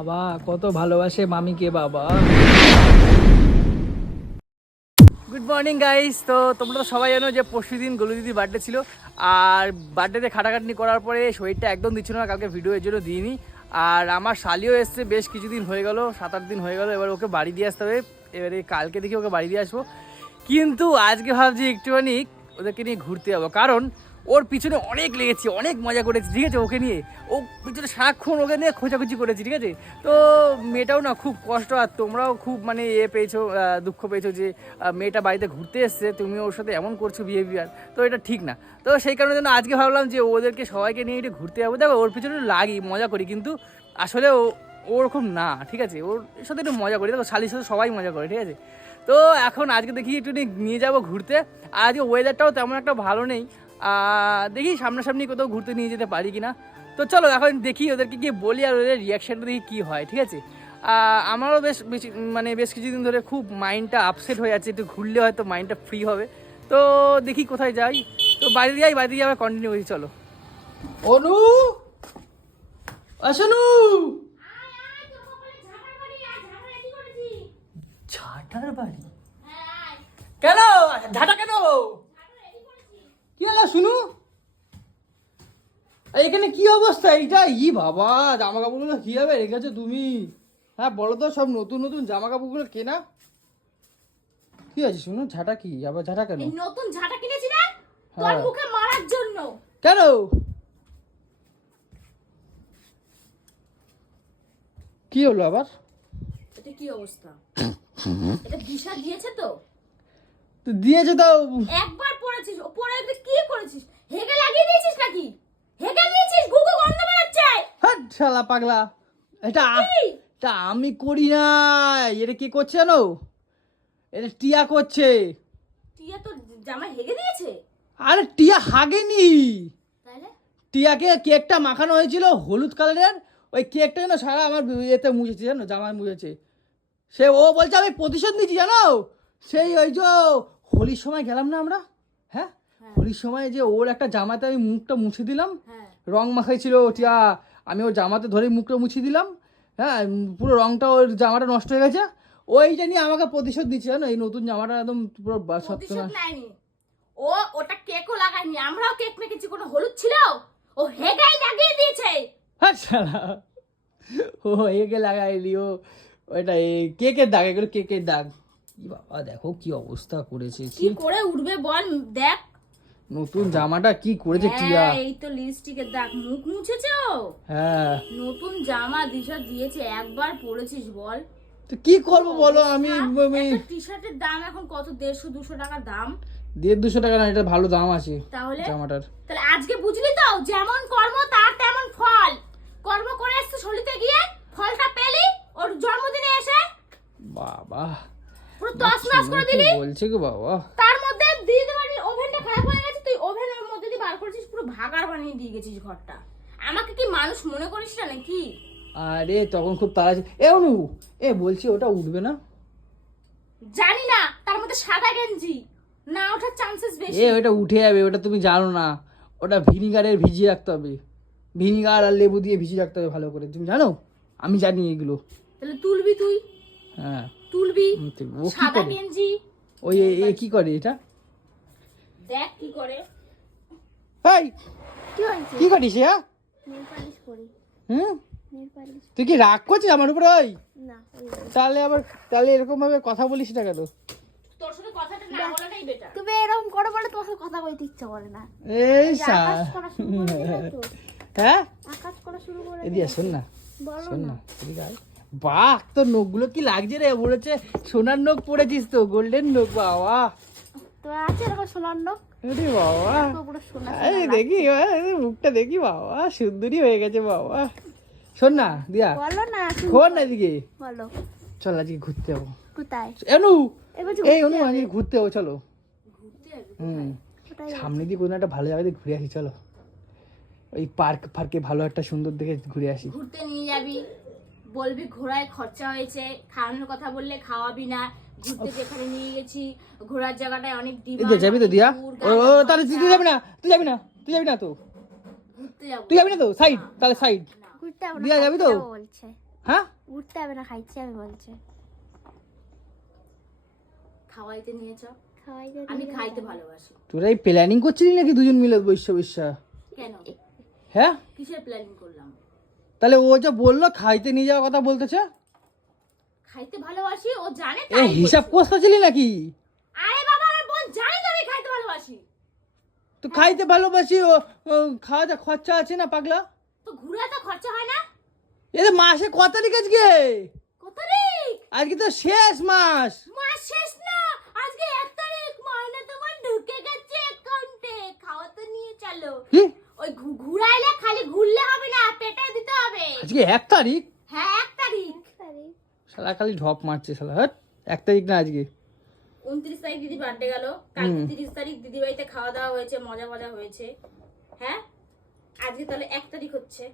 বাবা কত ভালোবাসে মামিকে বাবা। Good morning guys. তো তোমরা তো সবাই জানো যে পরশু দিন গোলু দিদির বার্থডে ছিল, আর বার্থডেতে খাটাখাটনি করার পরে শরীরটা একদম দিচ্ছিল না, কালকে ভিডিও এর জন্য দিইনি। আর আমার শালিও এসছে, বেশ কিছুদিন হয়ে গেল, 7-8 দিন হয়ে গেল। এবার ওকে বাড়ি দিয়ে আসতে হবে, এবারে কালকে দেখি ওকে বাড়ি দিয়ে আসবো। কিন্তু আজকে ভাবছি একটুখানি ওদেরকে নিয়ে ঘুরতে যাবো, কারণ ওর পিছনে অনেক লেগেছি, অনেক মজা করেছি, ঠিক আছে। ওকে নিয়ে ও পিছনে সারাক্ষণ ওকে নিয়ে খোঁজাখুঁজি করেছি, ঠিক আছে। তো মেয়েটাও না খুব কষ্ট, আর তোমরাও খুব মানে পেয়েছো, দুঃখ পেয়েছো যে মেয়েটা বাড়িতে ঘুরতে এসছে, তুমি ওর সাথে এমন করছো বিহেভিয়ার, তো এটা ঠিক না। তো সেই কারণে জন্য আজকে ভাবলাম যে ওদেরকে সবাইকে নিয়ে একটু ঘুরতে যাবো। দেখো ওর পিছনে লাগি মজা করি, কিন্তু আসলে ওরকম না, ঠিক আছে। ওর সাথে একটু মজা করি, দেখো শালির সাথে সবাই মজা করে, ঠিক আছে। তো এখন আজকে দেখি একটু নিয়ে যাবো ঘুরতে। আর আজকে ওয়েদারটাও তেমন একটা ভালো নেই, দেখি সামনাসামনি কোথাও ঘুরতে নিয়ে যেতে পারি কিনা। তো চলো এখন দেখি ওদেরকে গিয়ে বলি, আর ওদের রিয়াকশানটা দেখি কী হয়, ঠিক আছে। আমারও বেশ কিছুদিন ধরে খুব মাইন্ডটা আপসেট হয়ে যাচ্ছে, একটু ঘুরলে হয়তো মাইন্ডটা ফ্রি হবে। তো দেখি কোথায় যাই। তো বাড়ি দিয়ে আবার কন্টিনিউ করি, চলো। অনু আসনু ঝাঁটার বাড়ি কেন? ঝাঁটা কেন? কি হলো শুনু? এখানে কি অবস্থা এইটা? বাবা জামা কাপড়গুলো কি হবে রেখেছো তুমি? হ্যাঁ বলো তো, সব নতুন নতুন জামা কাপড়গুলো কেনা? কি আছে শুনু? ঝাঁটা কি আবার? ঝাঁটা কেন? নতুন ঝাঁটা কিনেছি না তোর মুখে মারার জন্য। কেন? কি হলো আবার? এটা কি অবস্থা? এটা দিশা দিয়েছে তো? তো দিয়েছে তো। একবার পড়েছিস, ও পড়ে কি করেছিস? হেগে লাগিয়ে দিয়েছিস নাকি? হেগে দিয়েছিস, গুগু গন্ধ বেরোচ্ছে। হ্যাঁ শালা পাগলা, এটা আমি করি না। এটা কি করছে জানো? এটা টিয়া করছে। টিয়া তো জামা হেগে দিয়েছে? আরে টিয়া হাগেনি, তাহলে টিয়াকে কেকটা মাখানো হয়েছিল হলুদ কালারের, ওই কেকটা না সারা আমার এতে মুছেছে, জানো, জামায় মুছেছে। সে ও বলছে আমি প্রতিশোধ নিচ্ছি, জানো। সেই ওই যে হোলির সময় গেলাম না আমরা, হ্যাঁ হোলির সময় যে ওর একটা জামাতে আমি মুখটা মুছে দিলাম, রং মাখাইছিল টিয়া, আমি ওর জামাতে ধরে মুখটা মুছে দিলাম, হ্যাঁ পুরো রংটা ওর জামাটা নষ্ট হয়ে গেছে। ওইটা নিয়ে আমাকে প্রতিশোধ দিচ্ছে, জানো। এই নতুন জামাটা একদম পুরো প্রতিশোধ নেয়নি ও, ওটা কেকও লাগায়নি, আমরাও কেক মেখেছি, কোনো হলুদ ছিল? ও হেগাই লাগিয়ে দিয়েছে। আচ্ছা ও একে লাগাইলি, ও ওইটা এই কেকের দাগ, এগুলো কেকের দাগ। কি বাবা দেখো কি অবস্থা করেছে, কি করে উঠবে বল? দেখ নতুন জামাটা কি করেছে টিয়া। এই তো লিপস্টিকের দাগ, মুখ মুছেছো। হ্যাঁ নতুন জামা দিশা দিয়েছে, একবার পরেছিস বল? তো কি করবো বলো, আমি একটা টি-শার্টের দাম এখন কত? 150-200 টাকা দাম। 150-200 টাকা না, এটা ভালো দাম আছে তাহলে জামাটার। তাহলে আজকে বুঝলি তো, যেমন কর্ম তার তেমন ফল। কর্ম করে এসে শলিতে গিয়ে ফলটা পেলি ওর জন্মদিনে এসে। বাবা পুরো তছনছ করে দিলি। বলছে গো বাবা, তার মধ্যে দিদি বাড়ির ওভেনটা খারাপ হয়ে গেছে, তুই ওভেনের মধ্যে দিয়ে বার করেছিস, পুরো ভাগাড় বানিয়ে দিয়ে গেছিস ঘরটা। আমাকে কি মানুষ মনে করিস না নাকি? আরে তখন খুব তাড়া ছিল। এ অনু, এ বলছি ওটা উঠবে না? জানি না, তার মধ্যে সাদা গেঞ্জি, না ওঠার চান্সেস বেশি। ওটা উঠে যাবে, ওটা তুমি জানো না। ওটা ভিনিগারের ভিজিয়ে রাখতে হবে, ভিনিগার আর লেবু দিয়ে ভিজিয়ে রাখতে হবে ভালো করে, তুমি জানো। আমি জানি এগুলো। তাহলে তুলবি তুই? হ্যাঁ তুলবি। ও কি সাদা করে? গেঞ্জি ওই কি করে এটা? দেখ কি করে। এই কি হয়েছে? কি করিস? হ্যাঁ নেল পালিশ করি। হুম, নেল পালিশ তুই কি রাগ করছিস আমার উপরে? ওই না, তাহলে এরকম ভাবে কথা বলিস না কেন? তোর সাথে কথাটা না বলাটাই বেটার। তুমি এরকম করে বলে তোমার সাথে কথা বলতে ইচ্ছা করে না। এই আকাশ করা শুরু করে দিলে তো। হ্যাঁ আকাশ করা শুরু করে এদিকে শোন না, বলো শোন না। না, এদিকে আয়। বাহ তোর নখগুলো কি লাগছে রে, বলেছে সোনার নখ পড়েছিস তো, গোল্ডেন নখ। বাবা তো আছে এরকম সোনার নখ, আরে বাবা, পুরো সোনা এই দেখি মুখটা দেখি, বাবা সুন্দরী হয়ে গেছে বাবা। শোন না দিয়া, বলো না। শোন না এদিকে, বলো চল আজকে ঘুরতে যাবো। কোথায়? অনু, এবার এই অনু আজকে ঘুরতে যাবো, চলো। হুম, কোথায়? সামনে দিয়ে কোনো একটা ভালো জায়গা দিয়ে ঘুরে আসি, চলো। ওই পার্কে ভালো একটা সুন্দর দেখে ঘুরে আসি। ঘুরতে নিয়ে যাবি, বলবি ঘোড়ায় খরচা হয়েছে, খাওয়ানোর কথা বললে খাওয়াবি না। ঘুরতে যেখানে নিয়ে গেছি, ঘোরার জায়গাটায় অনেক ডিমান্ড। যাবি তো দিয়া? তাহলে তুই যাবি না, তুই যাবি না তো, ঘুরতে যাবো। তুই যাবি না তো? সাইড, তাহলে সাইড। ঘুরতে যাবো না, দিয়া যাবি তো? বলছে। হ্যাঁ উঠতে হবে না, খাইতে হবে বলছে। খাওয়াইতে নিয়েছ? খাওয়াইতে আমি খাইতে ভালোবাসি। তোরা এই প্ল্যানিং করছিলি নাকি দুজন মিলে বৈশা? কেন? হ্যাঁ কিসের প্ল্যানিং করলাম? তাহলে ও যে বললো খাইতে নিয়ে যাওয়ার কথা বলতেছে, খাইতে ভালোবাসি, ও জানে এ তাই হিসাব বলছে। করতেছিলি নাকি? আরে বাবা, আমার বোন জানে তো আমি খাইতে ভালোবাসি। তো খাইতে ভালোবাসি, ও খাওয়া যা খরচা আছে না পাগলা? তো ঘুরে তো খরচা হয় না? এ মাসে কত তারিখ আজকে? কত তারিখ? আজকে তো শেষ মাস। মাস শেষ না, আজকে 1 তারিখ। মাইনে তোমার ঢুকে গেছে অ্যাকাউন্টে। খাওয়া তো নিয়ে চলো। কি? ওই ঘুরাইলে খালি ঘুরলে হবে না, পেটে দিতে হবে। আজকে 1 তারিখ? হ্যাঁ 1 তারিখ। শালা খালি ঢপ মারছে শালা। হ্যাঁ 1 তারিখ না আজকে। 29 তারিখ দিদি বার্থডে গেল, কালকে 30 তারিখ দিদি বাড়িতে খাওয়া দাওয়া হয়েছে, মজা মজা হয়েছে। হ্যাঁ আজকে তাহলে 1 তারিখ হচ্ছে।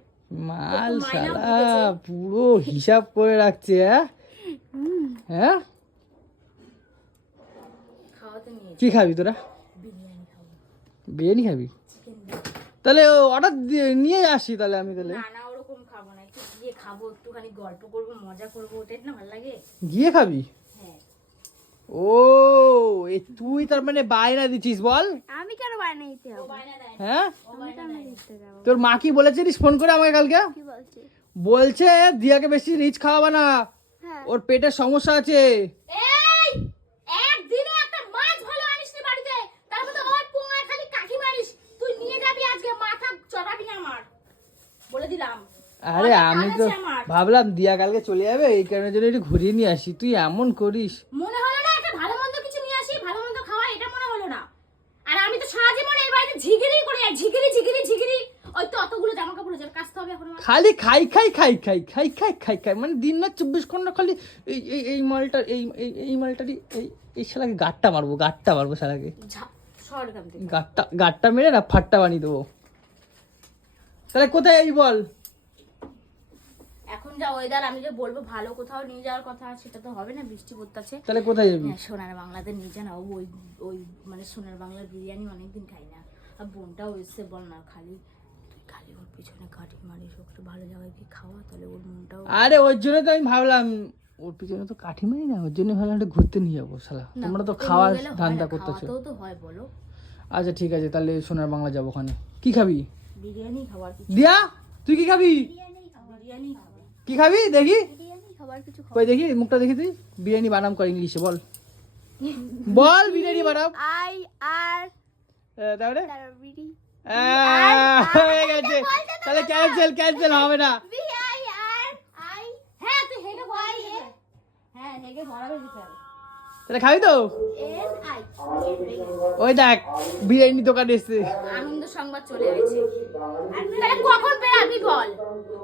মাল তো মাইনাও শালা ঢুকেছে। পুরো হিসাব করে রাখছে। হ্যাঁ খাওয়া তো নিয়ে কি খাবি তোরা? বিরিয়ানি খাবো, বিরিয়ানি খাবি? চিকেন বিরিয়ানি। তাহলে অর্ডার নিয়ে আসি তাহলে আমি তাহলে। না না, ওরকম খাবো না, একটু গিয়ে খাবো, একটুখানি গল্প করবো, মজা করবো, ওটাই না ভালো লাগে। গিয়ে খাবি? হ্যাঁ। ও এই তুই তার মানে বায়না দিচ্ছিস বল? আমি কেন বায়না দিতে ও হবে? বায়না দেয় না, হ্যাঁ ও আমি বায়না কেন দেয় না। দিতে যাবো? তোর মা কি বলেছিস ফোন করে আমাকে কালকে? কি বলছে? বলছে দিয়াকে বেশি রিচ খাওয়াবা না, হ্যাঁ ওর পেটের সমস্যা আছে। এই একদিনে একটা মাছ ভালো আনিস নি বাড়িতে, তারপর তো ওই পোঙায় খালি কাঠি মারিস। তুই নিয়ে যাবি আজকে, মাথা চড়াবি না আমার, বলে দিলাম। আরে অনেক আমি কাজ তো আছে আমার। ভাবলাম দিয়া কালকে চলে যাবে, এই কারণের জন্য একটু ঘুরিয়ে নিয়ে আসি। তুই এমন করিস। মনে হলো না একটা ভালো মন্দ কিছু নিয়ে আসি, ভালো মন্দ খাওয়া, এটা মনে হলো না? আর আমি তো সারা জীবন এর বাড়িতে ঝিগিরি করে যাই, ঝিগিরি ঝিগিরি ঝিগিরি। ওই তো অতগুলো জামা কাপড় যার কাচতে হবে এখন আমার। খালি খাই খাই খাই খাই খাই খাই খাই খাই মানে দিন রাত 24 ঘন্টা খালি এই এই এই মালটা এই মালটারই এই শালাকে গাট্টা মারবো শালাকে। সর এখান থেকে। গাট্টা মেরে না ফাট্টা বানিয়ে দেবো। তাহলে কোথায় এই বল? এখন যা ওয়েদার, আমি যে বলবো ভালো কোথাও নিয়ে যাওয়ার কথা, সেটা তো হবে না, বৃষ্টি পড়তেছে। তাহলে কোথায় যাবি? হ্যাঁ, সোনার বাংলাতে নিয়ে যান। ওই ওই মানে সোনার বাংলার বিরিয়ানি অনেকদিন খাই না। আর বোনটাও এসছে, বল না খালি তুই খালি ওর পিছনে কাঠি মারিস, ওকে ভালো জায়গায় গিয়ে খাওয়া, তাহলে ওর মনটাও। আরে ওর জন্য তো আমি ভাবলাম, ওর পিছনে তো কাঠি মারি না, ওর জন্য ভাবলাম একটু ঘুরতে নিয়ে যাবো। শালা তোমরা তো খাওয়ার ধান্দা করতেছো। খাওয়াতেও তো হয় বলো। আচ্ছা ঠিক আছে, তাহলে সোনার বাংলা যাবো। ওখানে কি খাবি? বিরিয়ানি খাবার কিছু। দিয়া তুই কি খাবি? বিরিয়ানি খাবো। কি খাবি দেখি? বিরিয়ানি খাবার কিছু খাবো। কই দেখি মুখটা দেখি। তুই বিরিয়ানি বানাম কর ইংলিশে বল। বল বিরিয়ানি বানাম। আই আর তাহলে বিডি হয়ে গেছে। তাহলে ক্যান্সেল হবে না। বি আই আর আই হ্যাঁ তুই হেগে ভরাবি। হ্যাঁ হেগে ভরাবে দিতে হবে। তাহলে খাবি তো? এন আই ওই দেখ বিরিয়ানি দোকান এসছে। আনন্দ সংবাদ চলে আসছে। তাহলে কখন বেরাবি বল?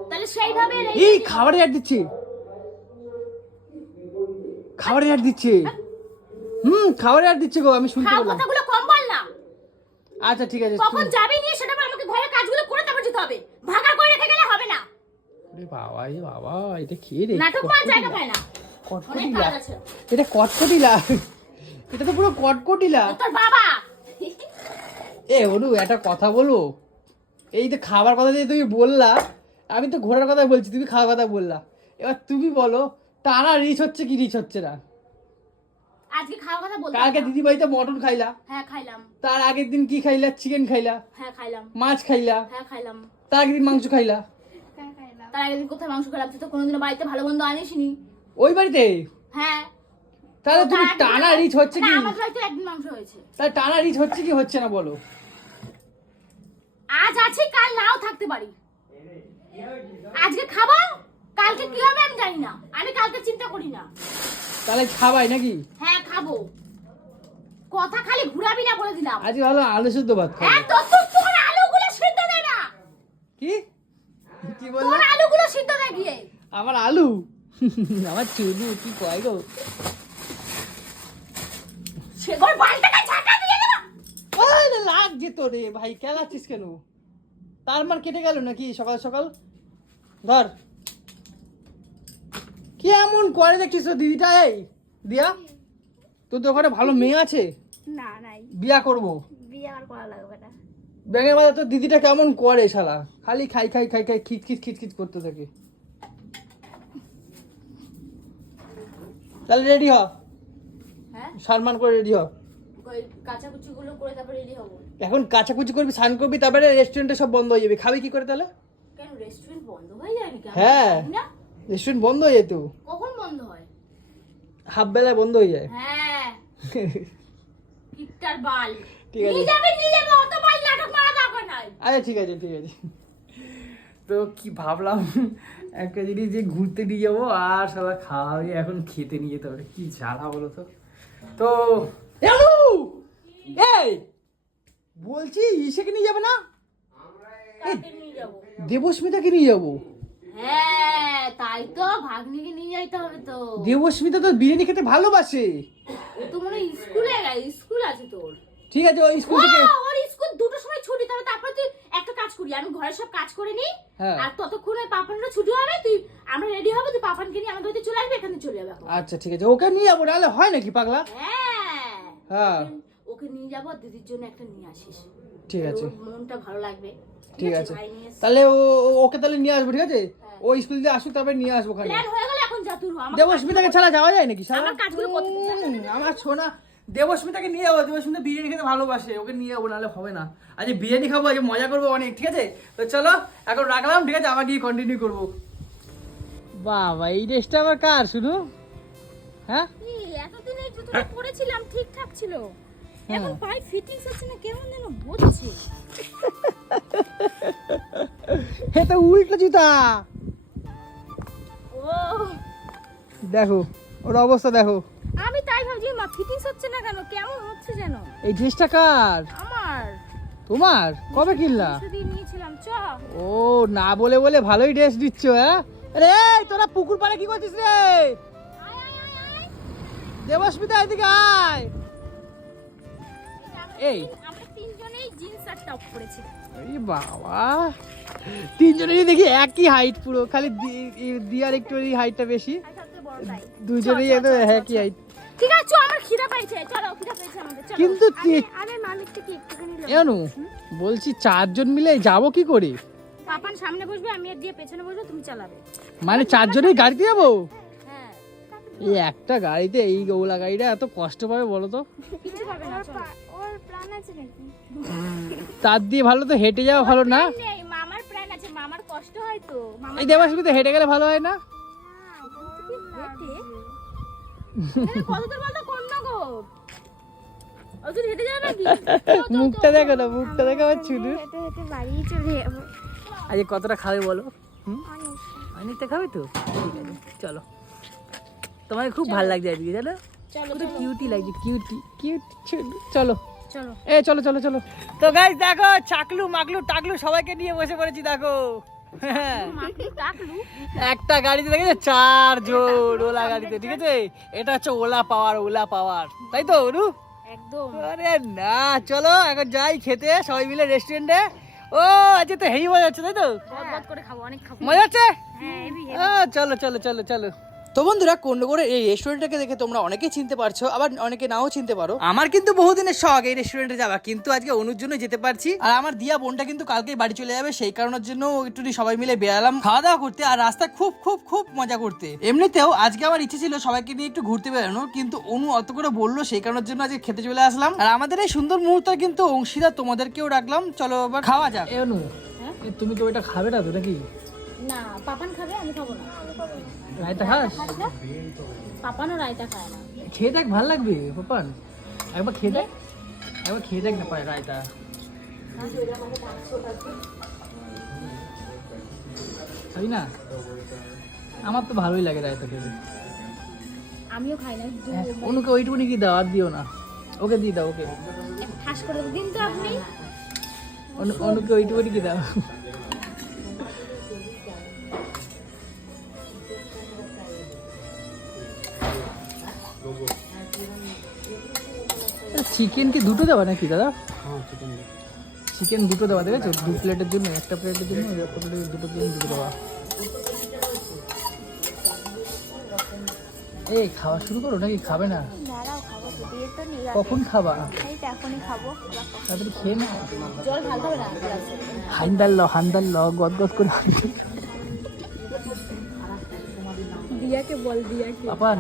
তাহলে সেইভাবে এই খাবারের অ্যাড দিচ্ছে, খাবারের অ্যাড দিচ্ছে। খাবারের অ্যাড দিচ্ছে গো, আমি শুনতে খাও, পেলাম। কথাগুলো কম বল না। আচ্ছা ঠিক আছে। কখন যাবি নিয়ে সেটা বল, আমাকে ঘরের কাজগুলো করে তারপর যেতে হবে। ভাগা করে রেখে গেলে হবে না। আরে বাবা রে বাবা, এটা খেয়ে রে নাটক করার জায়গা পায় না। অনেক কটকটিলা। কাজ আছে। এটা কটকটিলা, এটা তো পুরো কটকটিলা। তোর বাবা। এ অনু একটা কথা বলবো? এই তো খাবার কথা দিয়ে তুমি বললা, আমি তো ঘোরার কথা বলছি, তুমি খাওয়ার কথা বললা। এবার তুমি বলো টানা রিচ হচ্ছে কি রিচ হচ্ছে না? আজকে খাওয়ার কথা বলতে কালকে হবে না। দিদি বাড়িতে মটন খাইলা, হ্যাঁ খাইলাম। তার আগের দিন কি খাইলা? চিকেন খাইলা, হ্যাঁ খাইলাম। মাছ খাইলা, হ্যাঁ খাইলাম। তার আগের দিন মাংস খাইলা। তার আগের দিন কোথায় মাংস খেলাম? তুই তো কোনোদিনও বাড়িতে ভালো মন্দ আনিসনি। ওই বাড়িতে? হ্যাঁ। তাহলে তুমি তার একদিন টানা রিচ হচ্ছে না, কি? আমার বাড়িতে একদিন মাংস হয়েছে। তাহলে টানা রিচ হচ্ছে কি হচ্ছে না বলো? আজ আছি, কাল নাও থাকতে পারি। আজকে খাবো, কালকে কি হবে আমি জানি না। আমি কালকে চিন্তা করি না। তাহলে খাবাই নাকি? হ্যাঁ খাবো। কথা খালি ঘুরাবি না, বলে দিলাম। আজকে ভালো আলু শুদ্ধ ভাত খাবো। হ্যাঁ তোর আলুগুলো সিদ্ধ দে না। কি কি বললা? তোর আলুগুলো সিদ্ধ দে গিয়ে। আমার আলু? আমার চুলু কি কয় গো? সেগর বালটাকে ঝাঁকা দিয়ে দেব। আরে লাগছে তো রে ভাই, কেলাচ্ছিস কেন? তার মার কেটে গেল নাকি সকাল সকাল? ধর কি এমন করে দেখছিস তো দিদিটা? এই দিয়া, তোর দোকানে ভালো মেয়ে আছে, না নাই বিয়া করবো। বিয়ে আর করা লাগবে না। ব্যাঙের মাথা তোর দিদিটা কেমন করে শালা, খালি খাই খাই খাই খাই খিচ খিচ খিচ খিচ করতে থাকে। তাহলে রেডি হ, হ্যাঁ সম্মান করে রেডি হ। ওই কাঁচাকুচি গুলো করে তারপর রেডি হবো। এখন কাচাকুচি করবি, স্নান করবি, তারপরে রেস্টুরেন্টে সব বন্ধ হয়ে যাবে, খাবি কি করে তাহলে? কেন রেস্টুরেন্ট বন্ধ হয়ে যায় নাকি? হ্যাঁ। আমি জানি না। রেস্টুরেন্ট বন্ধ হয়ে যেত, কখন বন্ধ হয়? হাফ বেলায় বন্ধ হয়ে যায়। হ্যাঁ কিপটার বাল। ঠিক আছে। নিয়ে যাবে অত বাল নাটক মারা দরকার নাই। আচ্ছা ঠিক আছে ঠিক আছে। তো কি ভাবলাম একটা জিনিস যে ঘুরতে নিয়ে যাবো আর সবাই খাওয়া হবে, এখন খেতে নিয়ে যেতে হবে, কি জ্বালা বলো তো। তো এই বলছি ইসেকে নিয়ে যাবে না? কাকে নিয়ে যাবো? দেবস্মিতাকে নিয়ে যাবো। হ্যাঁ তাই তো, ভাগ্নিকে নিয়ে যাইতে হবে তো। দেবস্মিতা তো বিরিয়ানি খেতে ভালোবাসে। ও তো মনে হয় স্কুলে স্কুল আছে তোর। ঠিক আছে, ওই স্কুল থেকে ওর স্কুল 2টার সময় ছুটি, তবে তারপর তুই একটা কাজ করি, আমি ঘরের সব কাজ করে নিই। হ্যাঁ। আর ততক্ষণে পাপানরা ছুটি হবে, তুই আমরা রেডি হবে, তুই পাপানকে নিয়ে আমাদের বাড়িতে চলে আসবে, এখানে চলে যাবে এখন। আচ্ছা ঠিক আছে, ওকে নিয়ে যাবো, নাহলে হয় নাকি পাগলা? হ্যাঁ হ্যাঁ ওকে নিয়ে যাবো, দিদির জন্য একটা নিয়ে আসিস। ঠিক আছে ওর মনটা ভালো লাগবে। ঠিক আছে, ভাই নিয়ে এসে- তাহলে ওকে তাহলে নিয়ে আসবো, ঠিক আছে? ও স্কুল দিয়ে আসুক, তারপরে নিয়ে আসবো খালি। প্ল্যান হয়ে গেল, এখন যা তুই আমার দেবস্মিতাকে ছাড়া যাওয়া যায় নাকি? শালা? আমার কাজগুলো করতে দিস। আমার সোনা দেবস্মিতাকে নিয়ে যাবো, দেবস্মিতা বিরিয়ানি খেতে ভালোবাসে, ওকে নিয়ে যাবো, নাহলে হবে না। আজ বিরিয়ানি খাবো, আজ মজা করবো অনেক, ঠিক আছে? তো চলো এখন রাখলাম, ঠিক আছে? আবার গিয়ে কন্টিনিউ করবো। বাবা এই ড্রেসটা আবার কার শুধু? হ্যাঁ এতদিন এই জুতোটা পরেছিলাম, ঠিকঠাক ছিল, হ্যাঁ। এখন পায়ে ফিটিংস হচ্ছে না, কেমন যেন বলছে। হে তো উল্টো জুতা, ও দেখো ওর অবস্থা দেখো। আমি তাই ভাবছি মা ফিটিংস হচ্ছে না কেন, কেমন হচ্ছে যেন। এই ড্রেসটা কার? আমার তোমার? কবে কিনলা? সেদিন নিয়েছিলাম চ। ও না বলে বলে ভালোই ড্রেস দিচ্ছ, হ্যাঁ? আরে এই, তোরা পুকুর পাড়ে কি করছিস রে? আয় আয় আয় আয় দেবস্মিতা এদিকে আয়। এই আমরা তিনজনেই জিন্স আর টপ পরেছিলাম। এই বাবা, তিনজনেরই দেখি একই হাইট, পুরো খালি দিয়ার একটু হাইটটা বেশি, আর সবচেয়ে বড়টাই। দুজনেই চ, চ, একদম চ, চ, একই চ। হাইট। ঠিক আছে চ, আমার খিদা পাইছে, চলো খিদা পেয়েছে আমাদের, চলো। কিন্তু আরে মালিকটা কি একটুখানি এনু বলছি, চারজন মিলে যাবো কি করে? পাপান সামনে বসবে, আমি আর দিয়ে পেছনে বসবো, তুমি চালাবে। মানে চারজনেই গাড়িতে যাবো? হ্যাঁ এই একটা গাড়িতে এই ওলা গাড়িটা এত কষ্ট পাবে বলো তো? কিছু পাবে না, চলো। ওর প্ল্যান আছে নাকি? তার দিয়ে ভালো তো হেঁটে যাওয়া ভালো না? নেই, মামার প্ল্যান আছে, মামার কষ্ট হয় তো, মামা এই দেবস্মিতা হেঁটে গেলে ভালো হয় না? হেঁটে কত দূর বলতো, কোন নগর অজুর হেঁটে যাবে নাকি? মুখটা দেখো না, মুখটা দেখো আমার ছুটু। হেঁটে হেঁটে বাড়ি চলে যাবো। আজ কতটা খাবে বলো? অনেক। অনেকটা খাবে তো, ঠিক আছে চলো। তোমাকে খুব ভালো লাগছে আজকে, জানো? চলো পুরো কিউটি লাগছে, কিউটি কিউটি চলো চলো এ চলো চলো চলো। তো গাইস দেখো, চাকলু মাকলু টাকলু সবাইকে নিয়ে বসে পড়েছি, দেখো। মাকে ডাকলু। একটা গাড়িতে দেখেছো চারজন, ওলা গাড়িতে, ঠিক আছে? এটা হচ্ছে ওলা পাওয়ার, ওলা পাওয়ার, তাই তো অনু? একদম। আরে না, চলো এখন যাই খেতে সবাই মিলে রেস্টুরেন্টে। ও আজকে তো হেভি মজা হচ্ছে, তাই তো? বদ করে খাবো, অনেক খাবো। মজা হচ্ছে? হ্যাঁ হেভি চলো চলো চলো চলো। তো বন্ধুরা, কোন্নগরের এই রেস্টুরেন্টটাকে দেখে তোমরা অনেকেই চিনতে পারছো, আবার অনেকে নাও চিনতে পারো। আমার কিন্তু বহুদিনের শখ এই রেস্টুরেন্টে যাওয়া, কিন্তু আজকে অনুর জন্য যেতে পারছি। আর আমার দিয়া বোনটা কিন্তু কালকেই বাড়ি চলে যাবে, সেই কারণের জন্য একটু সবাই মিলে বেরালাম খাওয়া দাওয়া করতে, আর রাস্তায় খুব খুব খুব মজা করতে। এমনিতেও আজকে আমার ইচ্ছে ছিল সবাইকে নিয়ে একটু ঘুরতে বেরানোর, কিন্তু অনু অত করে বললো, সেই কারণের জন্য আজকে খেতে চলে আসলাম। আর আমাদের এই সুন্দর মুহূর্ত কিন্তু অংশীদার তোমাদেরকেও রাখলাম, চলো এবার খাওয়া যাক। এ অনু, তুমি তো এটা খাবে না তো নাকি? না পাপান খাবে, আমি খাবো না। রায়তা খাস? পাপানও রায়তা খায় না। খেয়ে দেখ, ভালো লাগবে পাপান, একবার খেয়ে দেখ, একবার খেয়ে দেখ না পায় রায়তা। খাবি না? আমার তো ভালোই লাগে রায়তা খেতে। আমিও খাই না। অনুকে ওইটুকুনি কি দাও, আর দিও না, ওকে দিয়ে দাও, ওকে ঠাস করে দিন তো আপনি। অনুকে ওইটুকুনি কি দাও। চিকেন কি দুটো দেওয়া নাকি দাদা? চিকেন দুটো দেওয়া, দেখেছো? 2 প্লেটের জন্য, একটা প্লেটের জন্য, একটা প্লেটের দুটোর জন্য দুটো দেওয়া। এই খাওয়া শুরু করো নাকি খাবে না? দাঁড়াও খাবো তো, দিয়ে তো নিয়ে কখন খাবা? এই তো এখনই খাবো। তাড়াতাড়ি খেয়ে না। জল ঢালতে হবে না। হান্দাল ল গদ গদ করে। দিয়াকে বল, দিয়াকে। পাপান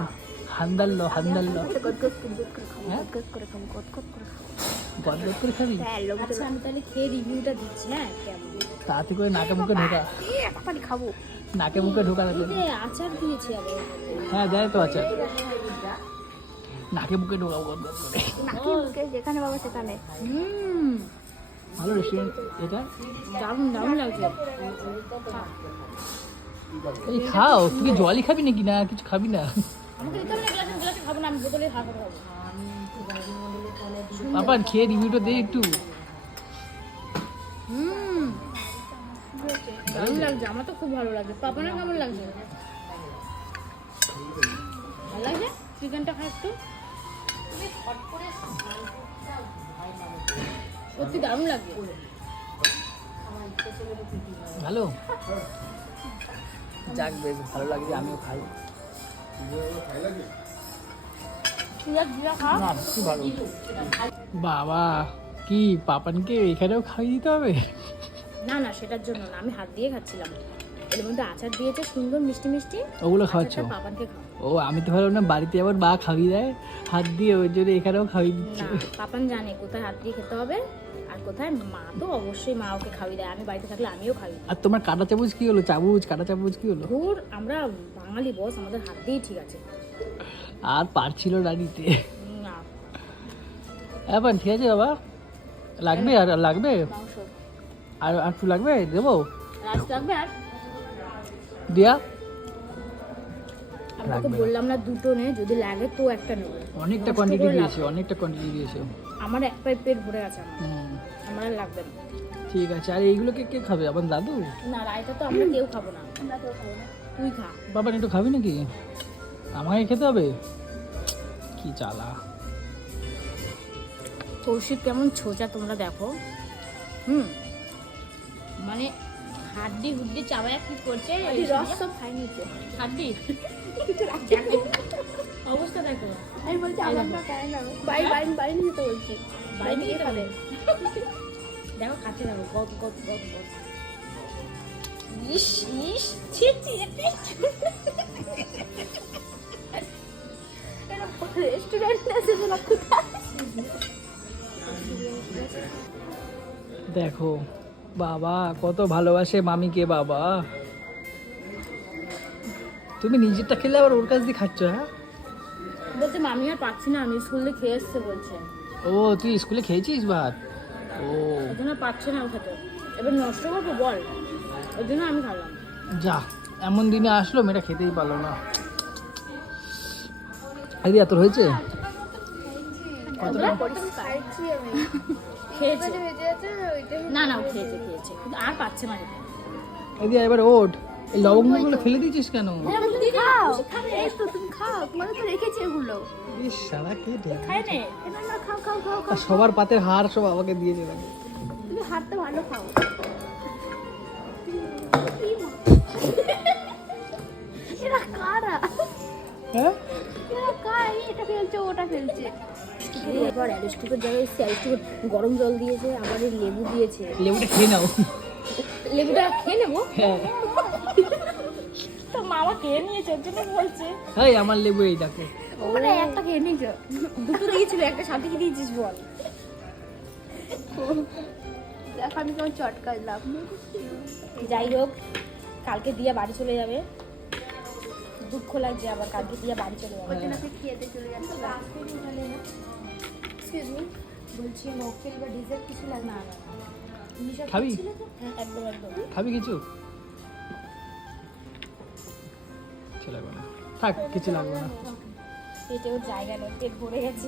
হান্দাল্লো হান্দাল্লো গদ গদ করে খাবো হ্যাঁ? গদ করে খাবো গদ করে খাবো গদগদ করে খাবি হ্যাঁ লোক আচ্ছা আমি তাহলে খেয়ে রিভিউটা দিচ্ছি হ্যাঁ কেমন। তাড়াতাড়ি করে নাকে মুখে ঢোকা তাড়াতাড়ি খাবো নাকে মুখে ঢোকা এই যে আচার দিয়েছি আবার। হ্যাঁ দেয় তো আচ্ছা নাকে মুখে ঢোকাবো গদগদ করে নাকি মুখে যেখানে বাবা সেখানে ভালো রেস্টুরেন্ট এটা দারুণ দারুণ লাগছে। এই খাও তুই কি জলই খাবি নাকি না কিছু খাবি না আমাকে দিতে হবে না গ্লাসে গ্লাসে খাবো না, আমি বোতলে হাফ খাবো। পাপান খেয়ে রিভিউটা দে একটু দারুণ লাগছে, আমার তো খুব ভালো লাগছে। পাপানের কেমন লাগছে? ভালো লাগছে? চিকেনটা খা একটু। সত্যি দারুণ লাগছে। ভালো যাক বেশ ভালো লাগছে আমিও খাই জিরা জিরা খা। না কি ভালো বাবা কি পাপানকে এখানেও খাইয়ে দিতে হবে না না সেটার জন্য না, আমি হাত দিয়ে খাচ্ছিলাম। এর মধ্যে আচার দিয়েছে সুন্দর মিষ্টি মিষ্টি, ওগুলো খাওয়াচ্ছ আচারটা পাপানকে খাও। ও আমি তো ভাবলাম না বাড়িতে আবার মা খাইয়ে দেয় হাত দিয়ে ওই জন্য এখানেও খাইয়ে দিচ্ছে না পাপান জানে কোথায় হাত দিয়ে খেতে হবে আর কোথায়। মা তো অবশ্যই মা ওকে খাওয়িয়ে দেয়, আমি বাড়িতে থাকলে আমিও খাই। আর তোমার কাঁটা চামচ কি হলো চামচ কাঁটা চামচ কি হলো ধুর আমরা বাঙালি বস, আমাদের হাত দিয়েই ঠিক আছে। আর পারছিল না নিতে না এখন ঠিক আছে বাবা লাগবে আর লাগবে মাংস আর আর একটু লাগবে দেবো রাজ লাগবে। আর দিয়া আমি তোকে লাগবে না। বললাম না দুটো নে, যদি লাগে তো একটা নেবো। অনেকটা নষ্ট কোয়ান্টিটি করে লাভ দিয়েছে অনেকটা কোয়ান্টিটি দিয়েছে আমার এক পাই পেট ভরে গেছে, হুম আমার আর লাগবে না। ঠিক আছে আর এইগুলোকে কে খাবে আমার দাদু না রায়তা তো আমরা কেউ খাবো না, তুই খা। বাবা একটু খাবি নাকি আমাকে খেতে হবে কি চালা কৌশিক কেমন ছোচা তোমরা দেখো। মানে হাড্ডি হুড্ডি চাবায়া কি করছে, রস সব খাই নিতে হাড্ডি অবস্থা দেখো। আমি বলছি আমার না খায় না বাড়ি বাড়ি বাড়ি নিতে বলছি বাড়ি নিয়ে খাবে দেখো খাচ্ছে দেখো গপ গপ গপ গপ। ইস ইস ছি ছি রেস্টুরেন্ট আছে না কোথায় দেখো বাবা কত ভালোবাসে মামিকে বাবা তুমি নিজেরটা খেলে আবার ওর কাছ দিয়ে খাচ্ছ হ্যাঁ বলছে মামি আর পাচ্ছি না, আমি স্কুলে খেয়ে এসছে বলছে। ও তুই স্কুলে খেয়েছিস ভাত ও ওই জন্য পাচ্ছে না ও খেতে, এবার নষ্ট করবো বল, ওই জন্য আমি খালাম। যা এমন দিনে আসলো মেয়েটা খেতেই পারলো না এই এত হয়েছে খাইছি আমি খেয়েছে ভেজে আছে ওইটাই না না ও খেয়েছে খেয়েছে কিন্তু আর পাচ্ছে না খেতে। এদি এবার ওঠ এই লবঙ্গগুলো ফেলে দিয়েছিস কেন খাও এই তো তুমি খাও তোমাকে তো রেখেছি এগুলো ইস সারা কে ঢেকে খায় নে না না খাও খাও খাও খাও আর সবার পাতের হাড় সব আমাকে দিয়েছে নাকি তুমি হাতটা ভালো খাও এরা কারা হ্যাঁ এরা কারা এটা ফেলছে ওটা ফেলছে এবার অ্যারিস্টিকের জায়গায় অ্যারিস্টিক গরম জল দিয়েছে, আবার এই লেবু দিয়েছে। লেবুটা খেয়ে নাও লেবুটা খেয়ে নেবো হ্যাঁ তো মামা খেয়ে নিয়েছে ওর জন্য বলছে। এই আমার লেবু এই দেখো ওরা একটা খেয়ে নিয়েছো দুটো দিয়েছিল, একটা সাথে কি দিয়েছিস বল। দেখো আমি কেমন চটকালাম যাই হোক কালকে দিয়া বাড়ি চলে যাবে, দুঃখ লাগছে আবার কালকে দিয়া বাড়ি চলে যাবে। ওখানে খেতে চলে যাচ্ছে এক্সকিউজ মি বলছি মকটেল বা ডিজার্ট কিছু লাগে না না তুমি সব খাবি? খাচ্ছিলে তো? হ্যাঁ একদম একদম। খাবি কিছু কিছু লাগবে না থাক কিছু লাগবে না পেটে ওর জায়গা নেই, পেট ভরে গেছে।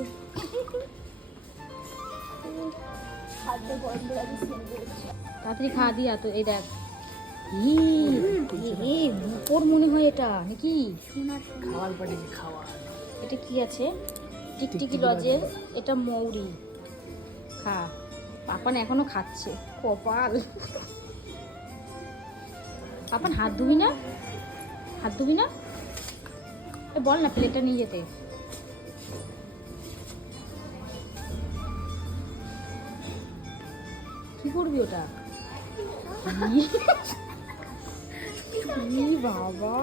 খাদ্য বন্ধ আছে তাড়াতাড়ি খাওয়া দিয়া তো এই দেখ উপর মনে হয় এটা নাকি খাওয়ার পাটি খাওয়া এটা কি আছে টিকটিকি লজেন্স, এটা মৌরি খা। পাপান এখনো খাচ্ছে কপাল। পাপান হাত ধুবি না, হাত ধুবি না, এ বল না প্লেটটা নিয়ে যেতে। কি করবি ওটা? ই বাবা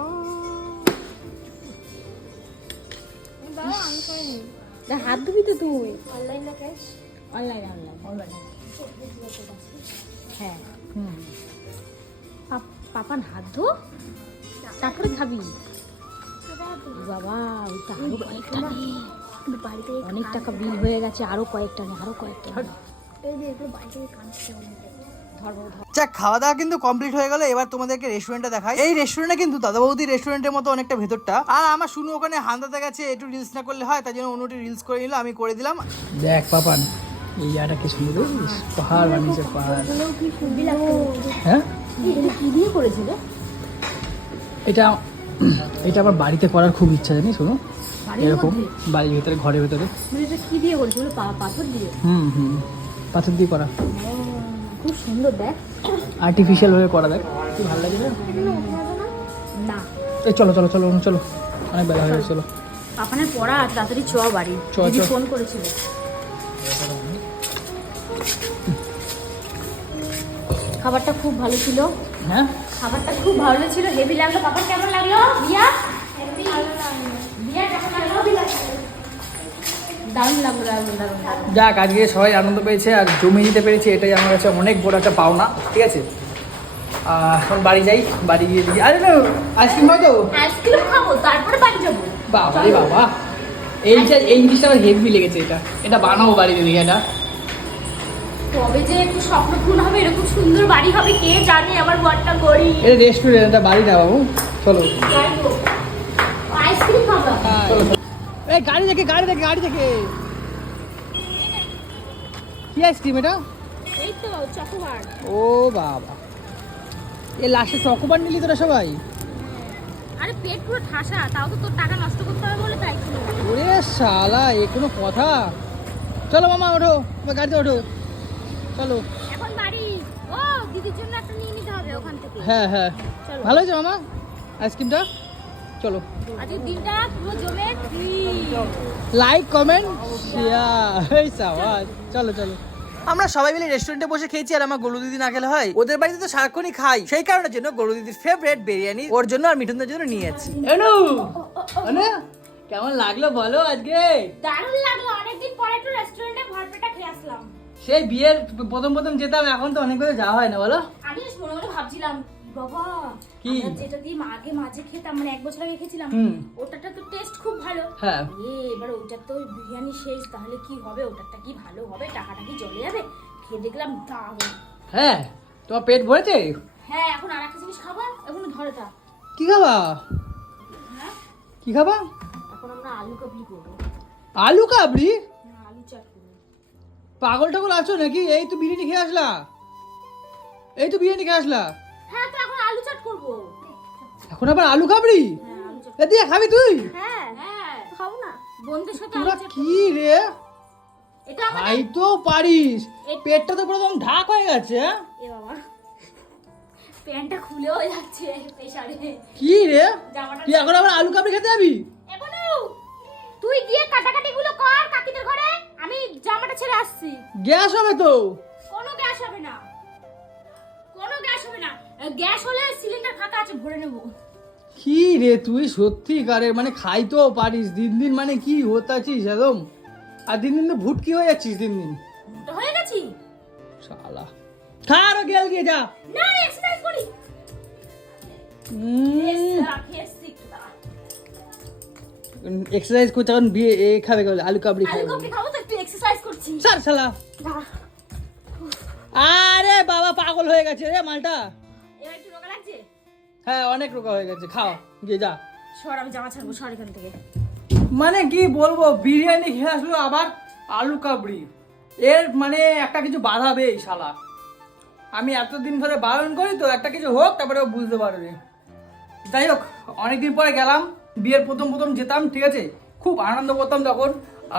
হাত ধুবি তো তুই। অনলাইন না ক্যাশ? অনলাইন অনলাইন হ্যাঁ। পাপান হাত ধো, তারপরে খাবি। বাবা ওই তো আরো কয়েকটা নে। বাড়িতে অনেক টাকা বিল হয়ে গেছে, আরো কয়েকটা নে, আরো কয়েকটা নে। এই যে এগুলো বাড়িতে কাঁদছে অনেক। যাক, খাওয়া দাওয়া কিন্তু কমপ্লিট হয়ে গেল। এবার তোমাদেরকে রেস্টুরেন্টটা দেখাই। এই রেস্টুরেন্টে কিন্তু দাদা বৌদি রেস্টুরেন্টের মতো অনেকটা ভেতরটা। আর আমার শুনু ওখানে হান্দাতে গেছে, একটু রিলস না করলে হয়, তাই জন্য অন্যটি রিলস করে নিল, আমি করে দিলাম। দেখ পাপান, এই জায়গাটা কি সুন্দর, পাহাড় বানিয়েছে, পাহাড়। কি খুবই লাগছে। হ্যাঁ, কি দিয়ে করেছিল? এটা এটা আমার বাড়িতে করার খুব ইচ্ছা, জানিস শোনো, বাড়ির এরকম মধ্যে? বাড়ির ভেতরে, ঘরের ভেতরে। মানে এটা কি দিয়ে করেছিল? পাথর দিয়ে? হুম, পাথর দিয়ে করা, খুব সুন্দর। দেখ আর্টিফিশিয়াল ভাবে করা, দেখ কি ভালো লাগে না? না, এই চলো চলো চলো চলো, অনেক বেলা হয়ে গেছে, চলো। পাপানের পড়া, তাড়াতাড়ি চ বাড়ি। চ, দিদি চ। ফোন করেছিল। খাবারটা খুব ভালো ছিল। হ্যাঁ, খাবারটা খুব ভালো ছিল, হেভি লাগলো। পাপার কেমন লাগলো? বিয়া বিয়া কেমন লাগলো? দারুণ লাগলো, দারুণ দারুণ দারুণ। যাক, আজকে সবাই আনন্দ পেয়েছে আর জমে দিতে পেরেছি, এটাই আমার কাছে অনেক বড় একটা পাওনা, ঠিক আছে। এখন বাড়ি যাই, বাড়ি গিয়ে দেখি। আরে না, আইসক্রিম হয় তো? আইসক্রিম খাবো, তারপরে বাড়ি যাবো। বাবা রে বাবা, এইটা এই জিনিসটা আমার হেভি লেগেছে। এটা বানাবো বাড়িতে দেখি। এটা তবে যে একটু স্বপ্ন পূর্ণ হবে, এরকম সুন্দর বাড়ি হবে কে জানে। আমার বরটা গরিব। এটা রেস্টুরেন্ট, এটা বাড়ি না বাবু, চলো। আইসক্রিম খাবো। চলো চলো। এই গাড়ি দেখে, গাড়ি দেখে, গাড়ি দেখে। কি আইসক্রিম এটা? এই তো চকোবার। ও বাবা, এ লাস্টে চকোবার নিলি তোরা সবাই? আরে পেট পুরো ঠাসা, তাও তো তোর টাকা নষ্ট করতে হবে বলে তাই ছিল। ওরে শালা, এ কোনো কথা? চলো মামা, ওঠো, তোমার গাড়িতে ওঠো, চলো। এখন বাড়ি। ও দিদির জন্য একটা নিয়ে নিতে হবে ওখান থেকে। হ্যাঁ হ্যাঁ, চলো। ভালো হয়েছে মামা আইসক্রিমটা, চলো। আজকের দিনটা পুরো জমে লাইক কমেন্ট শেয়ার, এই সাবাস, চলো চলো। আমরা সবাই মিলে রেস্টুরেন্টে বসে খেয়েছি, আর আমার গলু দিদি না খেলে হয়? ওদের বাড়িতে তো সারাক্ষণই খাই, সেই কারণের জন্য গলু দিদির ফেভারিট বিরিয়ানি ওর জন্য আর মিঠুনদের জন্য নিয়ে যাচ্ছি। কেমন লাগলো বলো আজকে? দারুণ লাগলো। অনেকদিন পরে একটু রেস্টুরেন্টে ভরপেটা খেয়ে আসলাম। সেই বিয়ের প্রথম প্রথম যেতাম, এখন তো অনেক করে যাওয়া হয় না, বলো? আমি মনে মনে ভাবছিলাম, বাবা কি? আমরা যেটা দিয়ে আগে মাঝে খেতাম, মানে 1 বছর আগে খেয়েছিলাম, ওটাটা তো টেস্ট খুব ভালো। হ্যাঁ, এবার ওইটার তো বিরিয়ানি শেষ, তাহলে কি হবে? ওটারটা কি ভালো হবে? টাকাটা কি চলে যাবে? খেয়ে দেখলাম দারুণ। হ্যাঁ, তোমার পেট ভরেছে? হ্যাঁ, এখন আর একটা জিনিস খাবা, এখন ধরে থাক। কি খাবা? হ্যাঁ, কি খাবা? এখন আমরা আলু কাবলি করবো। আলু কাবলি? হ্যাঁ, আলু চাট করবো। পাগল টাগল আছো নাকি? এই তো বিরিয়ানি খেয়ে আসলা, এই তো বিরিয়ানি খেয়ে আসলা, হ্যাঁ, তো এখন আলু চাট করবো। এখন আবার আলু কাবলি? হ্যাঁ, আলু চাট। এ দিয়ে খাবি তুই? হ্যাঁ হ্যাঁ, খাবো না? বন্ধুদের সাথে আলু তোরা চাট কি রে, এটা আমাদের। খাই তো পারিস, পেটটা তো পুরো একদম ঢাক হয়ে গেছে। হ্যাঁ, এ বাবা, প্যান্টটা খুলেও যাচ্ছে প্রেসারে। কি রে, জামাটা তুই এখন আবার আলু কাবলি খেতে যাবি? এখনো তুই গিয়ে কাটাকাটি গুলো কর কাকিদের ঘরে, আমি জামাটা ছেড়ে আসছি। গ্যাস হবে তো? কোনো গ্যাস হবে না, কোনো গ্যাস হবে না। গ্যাস হলে সিলিন্ডার ফাঁকা আছে, ভরে নেব। কি রে তুই সত্যি কারে, মানে খাইতেও পারিস, দিন দিন মানে কি হতাছিস একদম, আর দিন দিন তো ভুটকি হয়ে যাচ্ছিস দিন দিন। তো হয়ে গেছি শালা, খা আরো গেল গিয়ে যা। না, এক্সারসাইজ করি। এক্সারসাইজ করতে এখন বিয়ে এ খাবে কেবল, আলু কাবলি আলু খাবে। কফি খাবো তো, একটু এক্সারসাইজ করছি। স্যার শালা, দাঁড়া, আরে বাবা পাগল হয়ে গেছে রে মালটা। এবার একটু রোগা লাগছে। হ্যাঁ, অনেক রোগা হয়ে গেছে, খাও গিয়ে যা। সর, আমি জামা ছাড়বো, সর এখান থেকে। মানে কি বলবো, বিরিয়ানি খেয়ে আসলো আবার আলু কাবড়ি, এর মানে একটা কিছু বাঁধাবে এই শালা। আমি এতদিন ধরে বারণ করি তো, একটা কিছু হোক তারপরে ও বুঝতে পারবে। যাই হোক, অনেকদিন পরে গেলাম, বিয়ের প্রথম প্রথম যেতাম, ঠিক আছে, খুব আনন্দ করতাম তখন।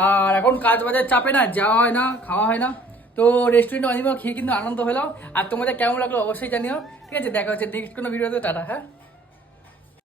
আর এখন কাজ বাজার চাপে না, যাওয়া হয় না, খাওয়া হয় না। তো রেস্টুরেন্টে অনেকবার খেয়ে কিন্তু আনন্দ হলাম। আর তোমাদের কেমন লাগলো অবশ্যই জানিও, ঠিক আছে। দেখা হচ্ছে নেক্সট কোনো ভিডিওতে, টাটা, হ্যাঁ।